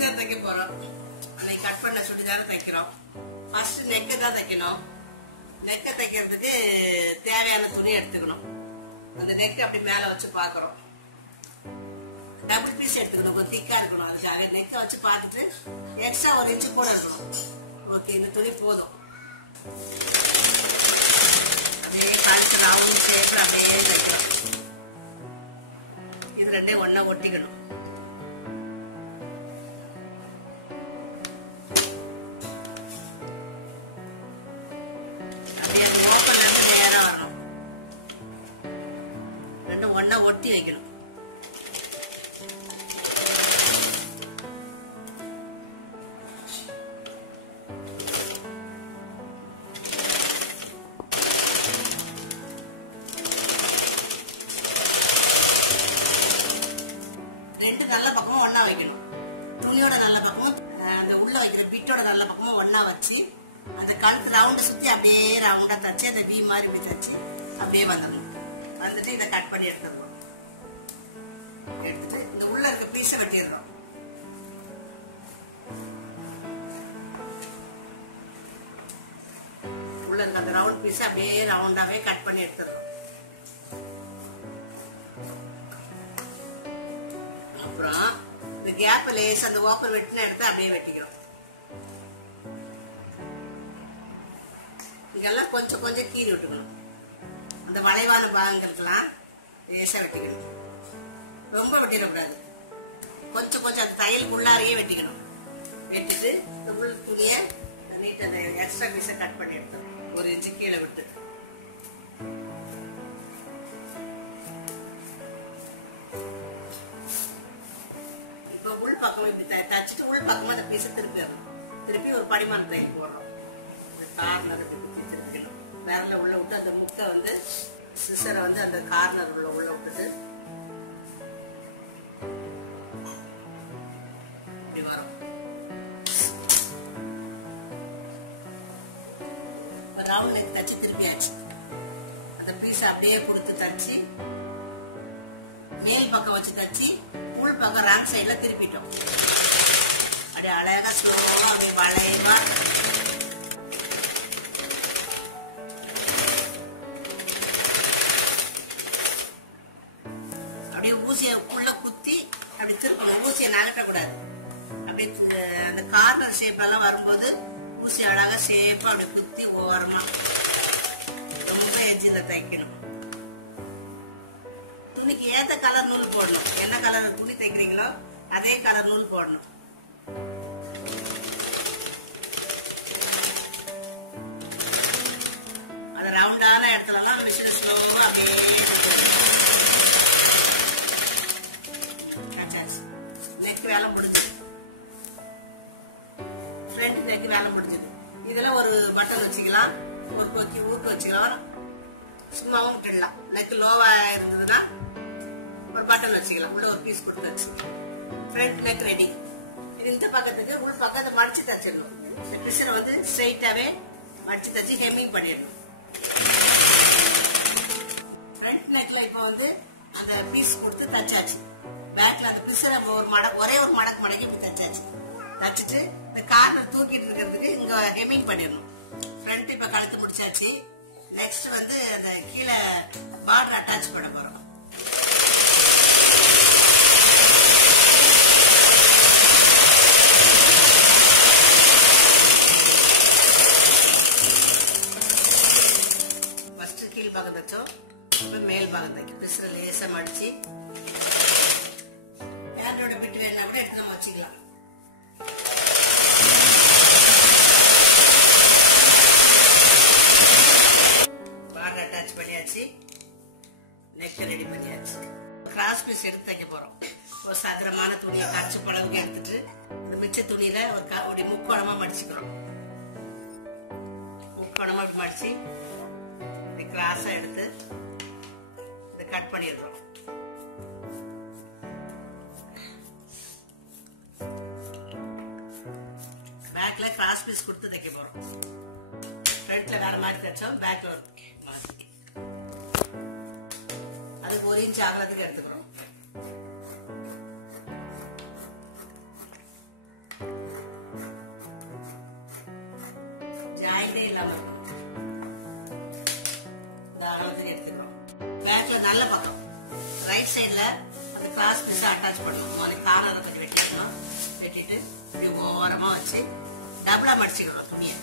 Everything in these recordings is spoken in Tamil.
சுடிதார் தைக்க போறோம். அன்னைக்கு கட் பண்ண சுடிதார் தைக்கிறோம். ஃபர்ஸ்ட் நெக் தான் தைக்கணும். நெக்க தைக்கிறதுக்கு தேவையான துணி எடுத்துக்கணும். அந்த நெக் அப்படி மேல வச்சு பாக்குறோம். டபுள் பீஸ் எடுத்துக்கணும், கொஞ்சம் திக்கா இருக்கணும். அதுக்காக நெக்க வச்சு பார்த்துட்டு எக்ஸ்ட்ரா ஒரு இன்ச்சு கூட இருக்கணும். ஓகே, இந்த துணி போதும். அப்படியே கழுத்து ரவுண்ட் ஷேப்ல அப்படியே தைக்கிறோம். இது ரெண்டையும் ஒண்ணா ஒட்டிக்கணும். அப்படியே அந்த ஓப்பன்ல இருந்து நேரா வரணும். ரெண்டும் ஒண்ணா ஒட்டி வைக்கணும். ரெண்டு நல்ல பக்கமும் ஒண்ணா வைக்கணும். துணியோட நல்ல பக்கமும் அந்த உள்ள வைக்கிற பிட்டோட நல்ல பக்கமும் ஒண்ணா வச்சு அந்த கழுத்து ரவுண்ட சுத்தி அப்படியே ரவுண்டா தச்சு அந்த வி மாதிரி இப்படி தச்சு அப்படியே வந்துடணும். வந்துட்டு இதை கட் பண்ணி எடுத்துடுறோம். எடுத்துட்டு இந்த உள்ள இருக்க பீஸை வெட்டிடுறோம். உள்ள இருக்க அந்த ரவுண்ட் பீஸை அப்படியே ரவுண்டாவே கட் பண்ணி எடுத்துடுறோம். அப்புறம் இந்த கேப் லேஸ் அந்த ஓப்பன் வெட்டின எடுத்து அப்படியே வெட்டிக்கிறோம். இதெல்லாம் கொஞ்சம் கொஞ்சம் கீறி விட்டுக்கணும். அந்த வளைவான பாகங்களுக்கெல்லாம் லேசா வெட்டிக்கணும். ரொம்ப வெட்டிடக்கூடாது. கொஞ்சம் கொஞ்சம் அந்த தையலுக்குள்ளாரையே வெட்டிக்கணும். வெட்டிட்டு இந்த உள் துணியை நீட்டு அந்த எக்ஸ்ட்ரா பீஸை கட் பண்ணி எடுத்துக்கணும். ஒரு இன்ச்சு கீழே விட்டு உள் பக்கம் இப்படி தச்சுட்டு உள் பக்கமா அந்த பீஸை திருப்பி ஒரு படிமான தையல் போடுறோம். கார்னர் திருப்பிக்கணும். விரல உள்ள விட்டு அந்த முட்டை வந்து சிசரை வந்து அந்த கார்னர் உள்ள விட்டுட்டு இப்படி வரும். ரவுண்ட் நெக் தச்சு திருப்பியாச்சு. அந்த பீஸை அப்படியே கொடுத்து தச்சு மேல் பக்கம் வச்சு தச்சு உள் பக்கம் ராங் சைட்ல திருப்பிட்டோம். அப்படியே அழகா ஸ்லோவா அப்படியே வளைவா அப்படியே ஊசிய உள்ள குத்தி அப்படி திருப்பணும். ஊசியை நகட்டக்கூடாது. அப்படியே அந்த கார்னர் ஷேப் எல்லாம் வரும்போது ஊசி அழகா ஷேப்பா அப்படி குத்தி ஓரமா ரொம்ப எஞ்சில தைக்கணும். துணிக்கு ஏத்த கலர் நூல் போடணும். என்ன கலர் துணி தைக்கிறீங்களோ அதே கலர் நூல் போடணும். அது ரவுண்டான இடத்துலலாம் மிஷினை ஸ்லோவா அப்படியே நெக் வேலை முடிஞ்சு ஃப்ரண்ட் நெக் வேலை முடிஞ்சது. இதெல்லாம் ஒரு பட்டன் வச்சுக்கலாம், ஒரு கொக்கி ஊருக்கு வச்சுக்கலாம், சும்மாவும் விட்டுடலாம். நெக் லோவா இருந்ததுன்னா ஒரு பட்டன் வச்சுக்கலாம். உள்ள ஒரு பீஸ் கொடுத்து வச்சு ஃப்ரண்ட் நெக் ரெடி. இந்த பக்கத்துக்கு உள் பக்கத்தை மடிச்சு தச்சிடணும். இந்த பிசரை வந்து ஸ்ட்ரைட்டாவே மடிச்சு தச்சு ஹெம்மிங் பண்ணிடணும். ஃப்ரண்ட் நெக்ல இப்ப வந்து அந்த பீஸ் கொடுத்து தச்சாச்சு. பேக்ல அந்த பிசரை ஒரே ஒரு மடக்கு மடக்கி தச்சாச்சு. தச்சுட்டு இந்த கார்னர் தூக்கிட்டு இருக்கிறதுக்கு இங்க ஹெம்மிங் பண்ணிடணும். ஃப்ரண்ட் இப்ப கழுத்து முடிச்சாச்சு. நெக்ஸ்ட் வந்து அந்த கீழே பார்டர் அட்டாச் பண்ண போறோம். ஃபர்ஸ்ட் கீழ் பாகம் தச்சோம், இப்ப மேல் பாகம் தைக்க பிசுற லேசா மடிச்சு பேண்டோட பிட்டு வேணா கூட எடுத்து நம்ம வச்சுக்கலாம். பார்டர் அட்டாச் பண்ணியாச்சு. நெக் ரெடி பண்ணியாச்சு. கிராஸ் பீஸ் எடுத்து தைக்க போறோம். ஒரு சதுரமான துணியை கரைச்சு பழகுக்கு எடுத்துட்டு இந்த மிச்ச துணியில ஒரு முக்கோணமா மடிச்சுக்கிறோம். முக்கோணமா இப்படி மடிச்சு கிராஸா எடுத்து இதை கட் பண்ணிடுறோம். பேக்ல கிராஸ் பீஸ் கொடுத்து தைக்க போறோம். ஃப்ரண்ட்ல வேற மாதிரி தைச்சோம், பேக்ல அதுக்கு 1 இன்ச் அகலத்துக்கு எடுத்துக்கிறோம். நல்ல பக்கம் ரைட் சைடுல அந்த கிராஸ் பீஸ் அட்டாச் பண்ணணும். அந்த கார்னரை கொஞ்சம் வெட்டிக்கணும். வெட்டிட்டு இப்படி ஓரமா வச்சு டபுளா மடிச்சுக்கணும் துணியை.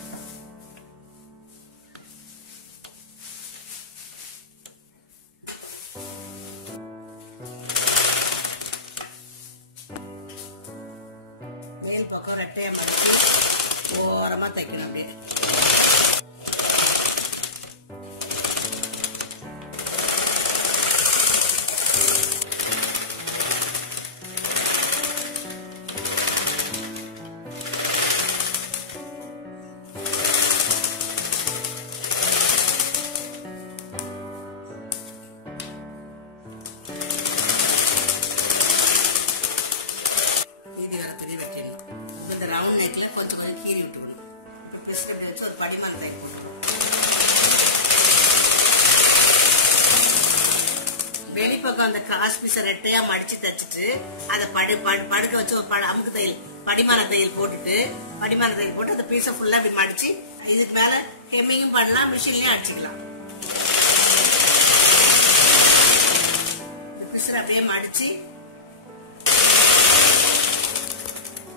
மேல் பக்கம் ரெட்டையை மடிச்சு ஓரமா தைக்கணும். அப்படியே ரவுண்ட் நெக்ல கொஞ்சம் கொஞ்சம் கீறி விட்டுக்கணும். பிஸ்கட் வச்சு ஒரு படிமான் தைக்க வெளிப்பக்கம் அந்த கிராஸ் பீஸை ரெட்டையா மடிச்சு தைச்சிட்டு அதை படுக்க வச்சு ஒரு அமுக்கு தையல் படிமான தையல் போட்டுட்டு படிமான தையல் போட்டு அந்த பீஸை ஃபுல்லா அப்படி மடிச்சு இதுக்கு மேல ஹெம்மிங்கும் பண்ணலாம், மிஷின்லயும் அடிச்சுக்கலாம். பீஸை அப்படியே மடிச்சு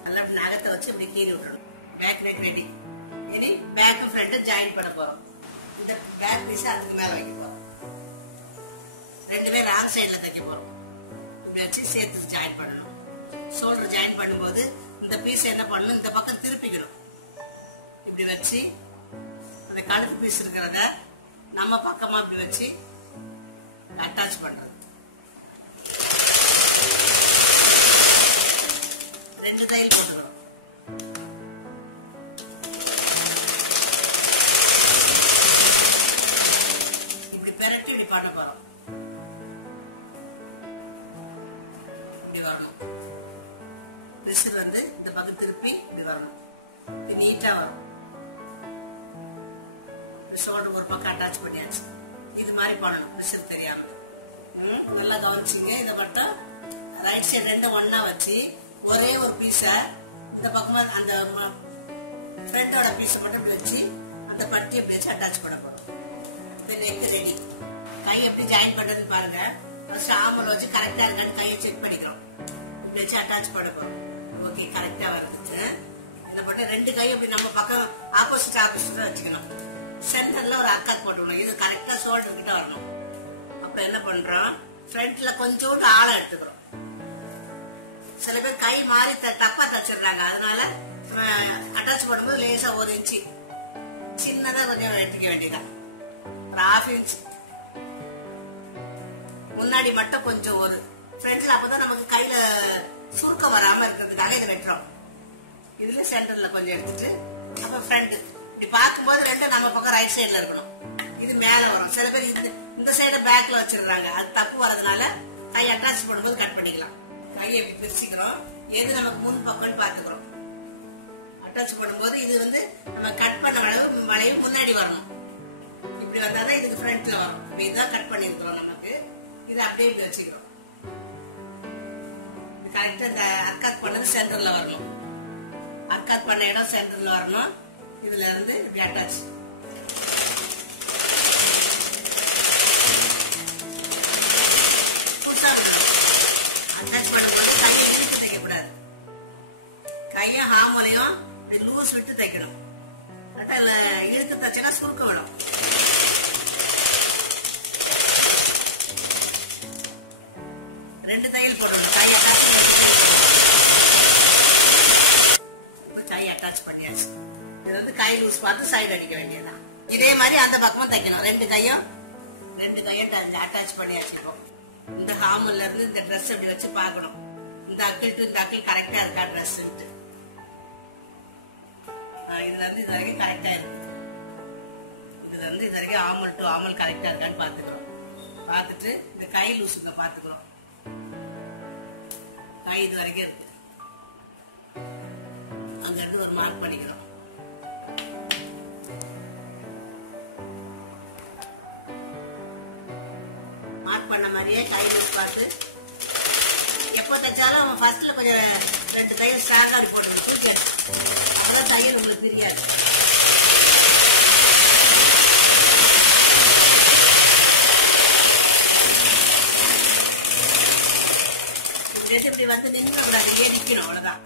நல்லா நகத்தை வச்சு இப்படி கீறி விட்டுறோம். Back neck ready. இனி பேக் ஃப்ரண்ட் ஜாயின் பண்ண போறோம். இந்த பேக் பீஸ் அதுக்கு மேல வைக்க போறோம். ரெண்டுமே ராங் சைடுல தைக்க போறோம். இப்படி வச்சு சேர்த்து ஜாயின் பண்ணணும். ஷோல்டர் ஜாயின் பண்ணும்போது இந்த பீஸ் என்ன பண்ணணும், இந்த பக்கம் திருப்பிக்கணும். இப்படி வச்சு அந்த கழுத்து பீஸ் இருக்கிறத நம்ம பக்கமா இப்படி வச்சு அட்டாச் பண்றது. ரெண்டு தையல் போட்டுக்கிறோம். இப்படி பெரட்டி இப்படி பண்ண போறோம். இப்படி வரணும். பிசில் வந்து இந்த பக்கம் திருப்பி இப்படி வரணும். இது நீட்டா வரும். ஷோல்டர் ஒரு பக்கம் அட்டாச் பண்ணியாச்சு. இது மாதிரி பண்ணணும். பிசில் தெரியாம நல்லா கவனிச்சிங்க. இதை மட்டும் ரைட் சைடு ரெண்டு ஒன்னா வச்சு ஒரே ஒரு பீஸ இந்த பக்கமா அந்த ஃப்ரண்டோட பீஸ மட்டும் இப்படி வச்சு அந்த பட்டி எப்படி வச்சு அட்டாச் பண்ண போறோம். Neck ready. கை எப்படி ஜாயின் பண்றதுன்னு பாருங்க. ஃபர்ஸ்ட் ஆர்மல் வச்சு கரெக்டா இருக்கான்னு கையை செக் பண்ணிக்கிறோம். இப்படி வச்சு அட்டாச் பண்ண போறோம். ஓகே, கரெக்டா வருது. இந்த மட்டும் ரெண்டு கையும் இப்படி நம்ம பக்கம் ஆப்போசிட்டா வச்சுக்கணும். சென்டர்ல ஒரு அக்காத் போட்டுக்கணும். இது கரெக்டா ஷோல்டர் கிட்ட வரணும். அப்ப என்ன பண்றோம், ஃப்ரண்ட்ல கொஞ்சோண்டு ஆழம் எடுத்துக்கிறோம். சில பேர் கை மாறி தப்பா தச்சிடுறாங்க. அதனால அட்டாச் பண்ணும்போது லேசா ஒரு இன்ச்சு சின்னதா கொஞ்சம் எடுத்துக்க வேண்டியதான். ஒரு ½ இன்ச் முன்னாடி மட்டும் கொஞ்சம் ஒரு ஃப்ரண்ட்ல. அப்பதான் நமக்கு கையில சுருக்கம் வராம இருக்கிறதுக்காக இதை வெட்டுறோம். இதுல சென்டர்ல கொஞ்சம் எடுத்துட்டு அப்ப ஃப்ரண்ட் இப்படி பார்க்கும்போது ரெண்டும் நம்ம பக்கம் ரைட் சைட்ல இருக்கணும். இது மேல வரும். சில பேர் இந்த சைட பேக்ல வச்சிருக்காங்க. அது தப்பு வரதுனால கை அட்டாச் பண்ணும்போது கட் பண்ணிக்கலாம். கையை இப்படி பிரிச்சுக்கிறோம். எது நமக்கு முன் பக்கம்னு பாத்துக்கிறோம். அட்டாச் பண்ணும்போது இது வந்து நம்ம கட் பண்ண வளைவு முன்னாடி வரணும். இப்படி வந்தாதான் இதுக்கு ஃப்ரண்ட்ல வரும். இதுதான் கட் பண்ணிருக்கிறோம். நமக்கு இது அப்படியே இப்படி வச்சுக்கிறோம். கரெக்டா இந்த அக்காத் பண்ணது சென்டர்ல வரணும். அக்காத் பண்ண இடம் சென்டர்ல வரணும். இதுல இருந்து இப்படி அட்டாச் அட்டாச் பண்ணும்போது கையை இழுத்து தைக்கக்கூடாது. கையும் ஹாமலையும் லூஸ் விட்டு தைக்கணும். இழுத்து தைச்சா சுருக்க விடும். ரெண்டு தையல் போடணும். கை அட்டாச் பண்ணியாச்சு. இது வந்து கை லூஸ் பார்த்து சைடு அடிக்க வேண்டியதான். இதே மாதிரி அந்த பக்கமும் தைக்கணும். ரெண்டு கையும் அட்டாச் பண்ணியாச்சு. இந்த ஹாமல்ல இருந்து இந்த ட்ரெஸ் இப்படி வச்சு பார்க்கணும். இந்த அக்கிள் டு இந்த அக்கிள் கரெக்டா இருக்கா ட்ரெஸ். இதுல இருந்து இது வரைக்கும் கரெக்டா இருக்கு. இதுல இருந்து இது வரைக்கும் ஆமல் டு ஆமல் கரெக்டா இருக்கான்னு பாத்துக்கிறோம். பார்த்துட்டு இந்த கை லூசுங்க பாத்துக்கிறோம். கை இது வரைக்கும் இருக்கு. அங்க இருந்து ஒரு மார்க் பண்ணிக்கிறோம். மார்க் பண்ண மாதிரியே கை லூஸ் பார்த்து எப்போ தைச்சாலும் அவன் ஃபர்ஸ்ட்ல கொஞ்சம் ரெண்டு தையல் ஸ்ட்ராங்கா போட்டு தூக்கி அப்பதான் தையல் உங்களுக்கு தெரியாது. வந்து நின்று கூடாது, ஏன் நிக்கணும், அவ்வளவுதான்.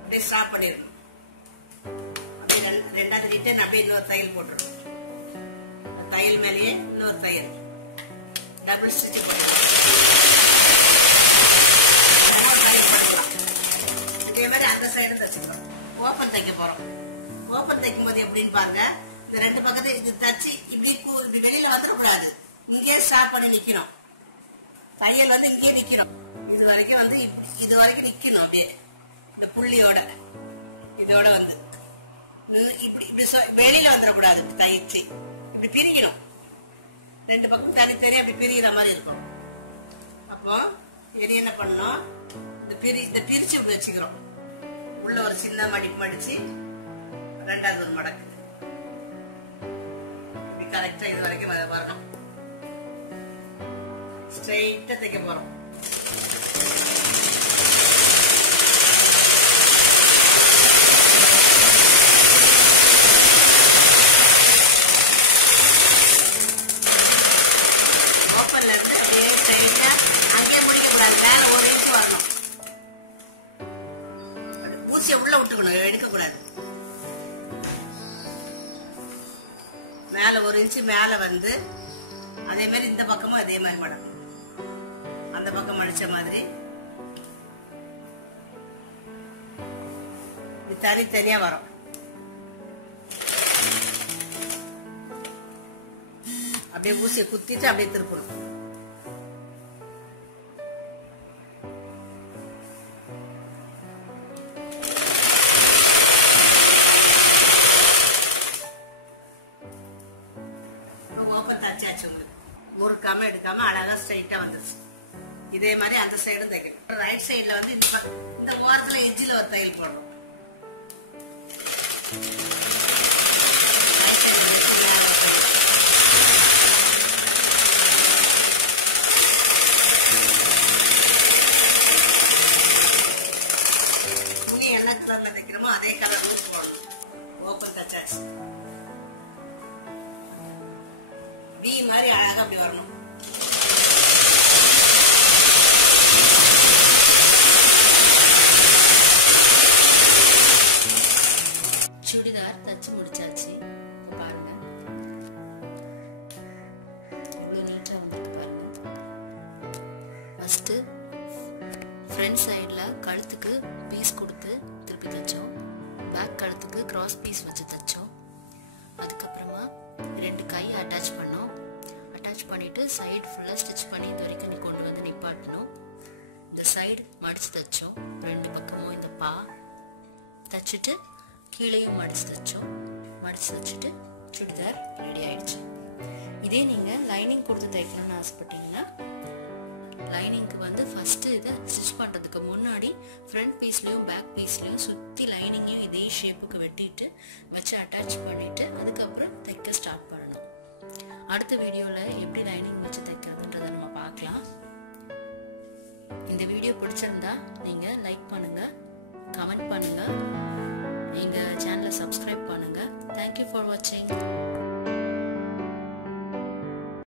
அப்படியே ஸ்டாப் பண்ணிடணும். அப்படியே ரெண்டாவது ரிட்டர்ன் அப்படியே இன்னொரு தையல் போட்டுடும். தையல் மேலேயே இன்னொரு தையல் டபுள் ஸ்டிச் போடலாம். இதே மாதிரி அந்த சைடு தச்சுக்கிறோம். ஓப்பன் தைக்க போறோம். ஓப்பன் தைக்கும் போது எப்படின்னு பாருங்க, இந்த ரெண்டு பக்கத்தை இது தச்சு இப்படி வெளியில வந்துடக்கூடாது, இங்கே ஸ்டாப் பண்ணி நிக்கணும். தையல் வந்து இங்கே நிக்கணும். இது வரைக்கும் வந்து இது வரைக்கும் நிக்கணும். அப்படியே இந்த புள்ளியோட இதோட வந்து இப்படி இப்படி வெளியில வந்துடக்கூடாது. தைச்சு இப்படி பிரிக்கணும். ரெண்டு பக்கம் தனித்தனி அப்படி பிரிகிற மாதிரி இருக்கும். அப்போ இது என்ன பண்ணணும், இந்த பிரிச்சு இப்படி வச்சுக்கிறோம். உள்ள ஒரு சின்ன மடிப்பு மடிச்சு ரெண்டாவது ஒரு மடக்கு கரெக்டா இது வரைக்கும் வரணும். ஸ்ட்ரெயிட்டா தைக்க போறோம். ஓப்பன்ல இருந்து ஸ்ட்ரெயிட்டா அங்கே முடிக்க கூடாது, மேல ஒரு இன்ச் வரணும். ஊசியை உள்ள விட்டுக்கணும், எடுக்க கூடாது. மேல ஒரு இன்ச்சு மேல வந்து அதே மாதிரி இந்த பக்கமும் அதே மாதிரி மடக்கணும். அந்த பக்கம் மடிச்ச மாதிரி தனித்தனியா வரும். அப்படியே ஊசியை குத்திட்டு அப்படியே திருப்பணும். முறுக்காம எடுக்காம அழகா ஸ்ட்ரைட்டா வந்துருச்சு. இதே மாதிரி அந்த சைடும் தைக்கணும். ரைட் சைடுல வந்து இந்த ஓரத்துல எஜ்ஜில் ஒரு தையல் போடுறோம். துணி என்ன கலர்ல தைக்கிறோமோ அதே கலர் போடணும். ஓப்பன் தச்சாச்சு. பி மாதிரி அழகா அப்படி வரணும். சுடிதார் தச்சு முடிச்சாச்சு. பாருங்க எவ்வளவு நீட்டா வந்திருக்கு பாருங்க. ஃபர்ஸ்ட் ஃப்ரண்ட் சைடுல கழுத்துக்கு பீஸ் கொடுத்து திருப்பி தச்சோம். பேக் கழுத்துக்கு கிராஸ் பீஸ் வச்சு தச்சோம். அதுக்கப்புறமா ரெண்டு கையை அட்டாச் பண்ணோம். அட்டாச் பண்ணிட்டு சைடு ஃபுல்லா ஸ்டிச் பண்ணி இது வரைக்கும் நீ கொண்டு வந்து நிப்பாட்டணும். இந்த சைடு மடிச்சு தச்சோம். ரெண்டு பக்கமும் இந்த பா தச்சுட்டு கீழேயும் மடிச்சு தச்சோம். மடிச்சு தச்சுட்டு சுடிதார் ரெடி ஆயிடுச்சு. இதே நீங்க லைனிங் கொடுத்து தைக்கணும்னு ஆசைப்பட்டீங்கன்னா லைனிங்க்கு வந்து ஃபர்ஸ்ட் இதை ஸ்டிச் பண்றதுக்கு முன்னாடி ஃப்ரண்ட் பீஸ்லயும் பேக் பீஸ்லயும் சுத்தி லைனிங்கையும் இதே ஷேப்புக்கு வெட்டிட்டு வச்சு அட்டாச் பண்ணிட்டு அதுக்கப்புறம் தைக்க ஸ்டார்ட் பண்ணணும். அடுத்த வீடியோல எப்படி லைனிங் வச்சு தைக்கிறதுன்றதை நம்ம பார்க்கலாம். இந்த வீடியோ பிடிச்சிருந்தா நீங்க லைக் பண்ணுங்க, கமெண்ட் பண்ணுங்க, எங்க சேனலை சப்ஸ்கிரைப் பண்ணுங்க. Thank you for watching.